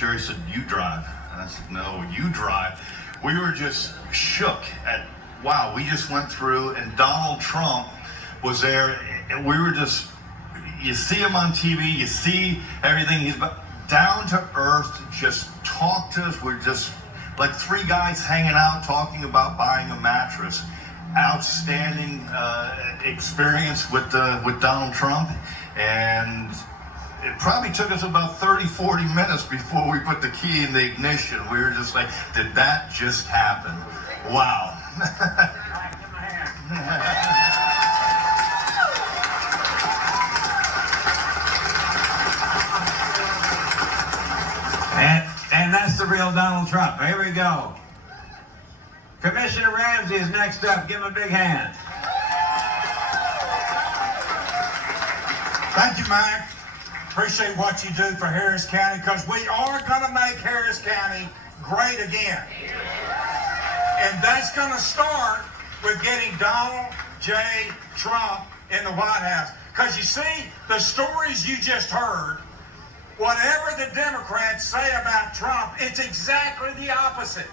Jerry said, "You drive." And I said, "No, you drive." We were just shook at, wow, we just went through, and Donald Trump was there, and we were just, you see him on TV, you see everything, he's down to earth, just talk to us. We're just like three guys hanging out talking about buying a mattress. Outstanding experience with Donald Trump, and it probably took us about 30-40 minutes before we put the key in the ignition. We were just like, did that just happen? Wow. And that's the real Donald Trump. Here we go. Commissioner Ramsey is next up. Give him a big hand. Thank you, Mike. Appreciate what you do for Harris County, because we are going to make Harris County great again. And that's going to start with getting Donald J. Trump in the White House. Because you see, the stories you just heard, whatever the Democrats say about Trump, it's exactly the opposite.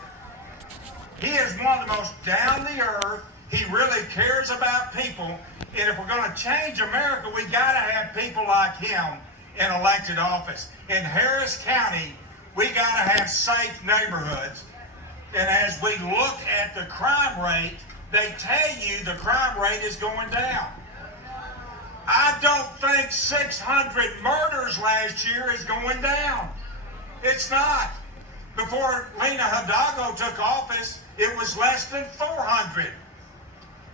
He is one of the most down-the-earth. He really cares about people. And if we're going to change America, we got to have people like him in elected office. In Harris County, we got to have safe neighborhoods. And as we look at the crime rate, they tell you the crime rate is going down. I don't think 600 murders last year is going down. It's not. Before Lena Hidalgo took office, it was less than 400.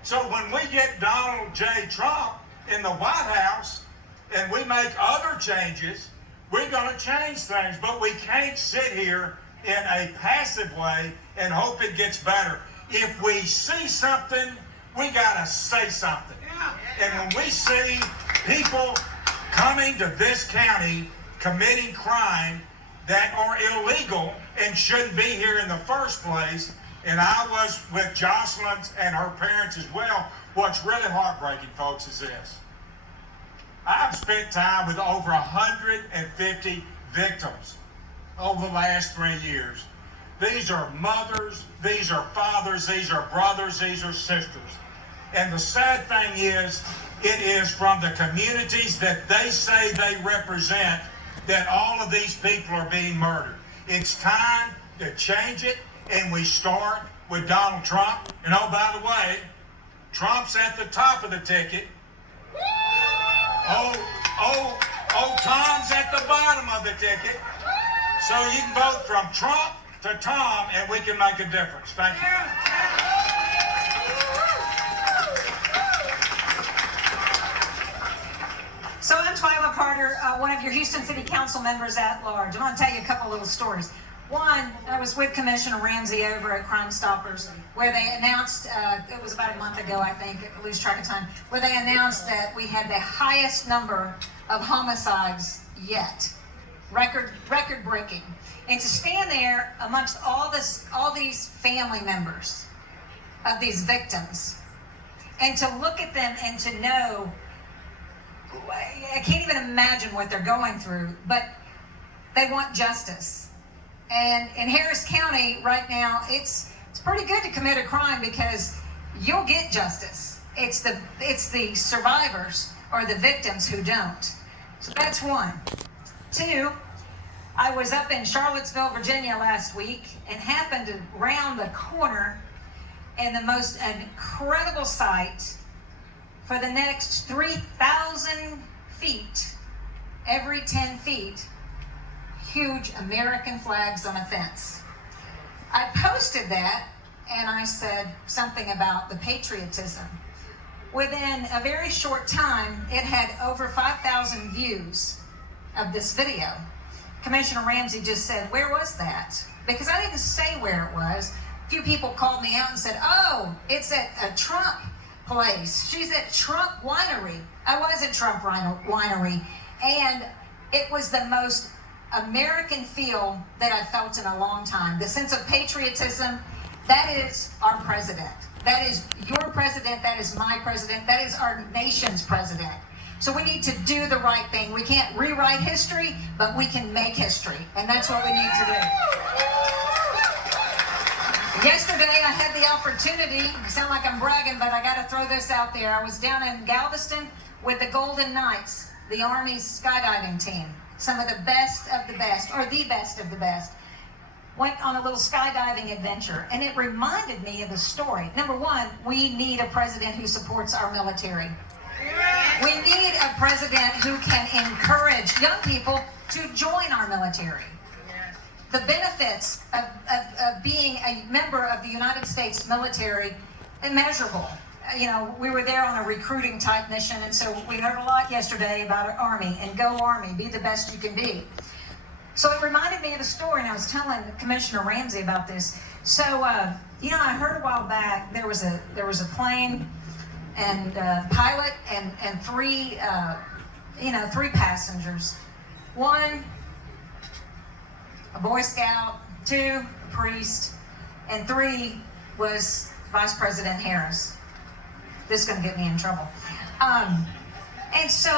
So when we get Donald J. Trump in the White House and we make other changes, we're going to change things. But we can't sit here in a passive way and hope it gets better. If we see something, we got to say something. And when we see people coming to this county committing crime that are illegal and shouldn't be here in the first place, and I was with Jocelyn and her parents as well, what's really heartbreaking, folks, is this. I've spent time with over 150 victims over the last 3 years. These are mothers, these are fathers, these are brothers, these are sisters. And the sad thing is, it is from the communities that they say they represent that all of these people are being murdered. It's time to change it, and we start with Donald Trump. And oh, by the way, Trump's at the top of the ticket. Tom's at the bottom of the ticket. So you can vote from Trump to Tom, and we can make a difference. Thank you. So I'm Twyla Carter, one of your Houston City Council members at large. I want to tell you a couple little stories. One, I was with Commissioner Ramsey over at Crime Stoppers, where they announced, it was about a month ago, I think, I lose track of time, where they announced that we had the highest number of homicides yet. Record-breaking. And to stand there amongst all these family members of these victims, and to look at them and to know, I can't even imagine what they're going through, but they want justice. And in Harris County right now, it's pretty good to commit a crime because you'll get justice. It's the survivors or the victims who don't. So that's one. Two, I was up in Charlottesville, Virginia last week and happened to round the corner, and the most incredible sight. For the next 3,000 feet, every 10 feet, huge American flags on a fence. I posted that and I said something about the patriotism. Within a very short time, it had over 5,000 views of this video. Commissioner Ramsey just said, "Where was that?" Because I didn't say where it was. A few people called me out and said, "Oh, it's at a Trump place. She's at Trump Winery." I was at Trump Winery, and it was the most American feel that I've felt in a long time. The sense of patriotism, that is our president. That is your president. That is my president. That is our nation's president. So we need to do the right thing. We can't rewrite history, but we can make history. And that's what we need to do. Yesterday, I had the opportunity, I sound like I'm bragging, but I got to throw this out there. I was down in Galveston with the Golden Knights, the Army's skydiving team. Some of the best of the best, or the best of the best. Went on a little skydiving adventure, and it reminded me of a story. Number one, we need a president who supports our military. We need a president who can encourage young people to join our military. The benefits of being a member of the United States military, immeasurable. You know, we were there on a recruiting type mission, and so we heard a lot yesterday about our Army, and go Army, be the best you can be. So it reminded me of a story, and I was telling Commissioner Ramsey about this. So, you know, I heard a while back there was a plane and pilot and three passengers. One, a Boy Scout, two, a priest, and three was Vice President Harris. This is going to get me in trouble. And so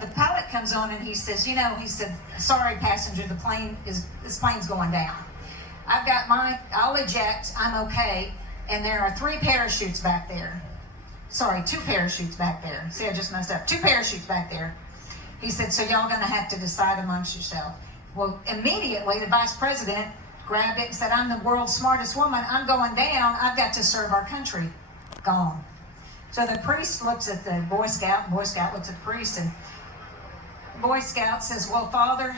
the pilot comes on and he says, you know, he said, sorry, passenger, this plane's going down. I'll eject, I'm okay, and there are 3 parachutes back there. Sorry, 2 parachutes back there. See, I just messed up. 2 parachutes back there. He said, so y'all gonna have to decide amongst yourself. Well, immediately the vice president grabbed it and said, I'm the world's smartest woman, I'm going down, I've got to serve our country. Gone. So the priest looks at the Boy Scout, and Boy Scout looks at the priest, and the Boy Scout says, well, Father,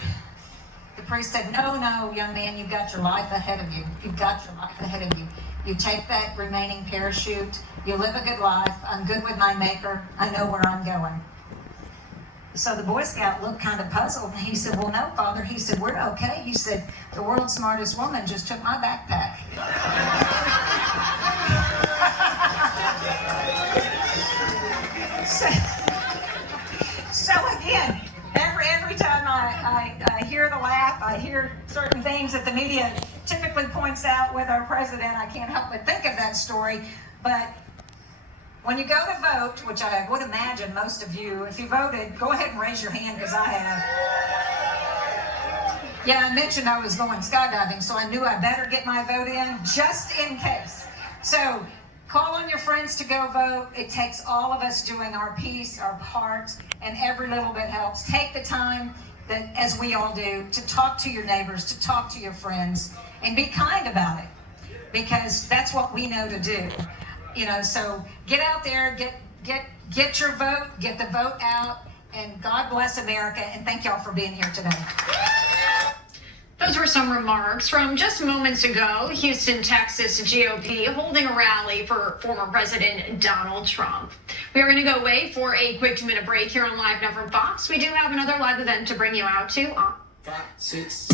the priest said, no, young man, you've got your life ahead of you. You've got your life ahead of you. You take that remaining parachute, you live a good life, I'm good with my maker, I know where I'm going. So the Boy Scout looked kind of puzzled, and he said, well, no, Father. He said, we're okay. He said, the world's smartest woman just took my backpack. So again, every time I hear the laugh, I hear certain things that the media typically points out with our president, I can't help but think of that story. But when you go to vote, which I would imagine most of you, if you voted, go ahead and raise your hand, because I have. Yeah, I mentioned I was going skydiving, so I knew I better get my vote in just in case. So call on your friends to go vote. It takes all of us doing our piece, our part, and every little bit helps. Take the time, that, as we all do, to talk to your neighbors, to talk to your friends, and be kind about it, because that's what we know to do. You know, so get out there, get your vote, get the vote out, and God bless America, and thank y'all for being here today. Those were some remarks from just moments ago. Houston, Texas GOP holding a rally for former President Donald Trump. We are going to go away for a quick 2-minute break here on Live Now from Fox. We do have another live event to bring you out to. 5, 6.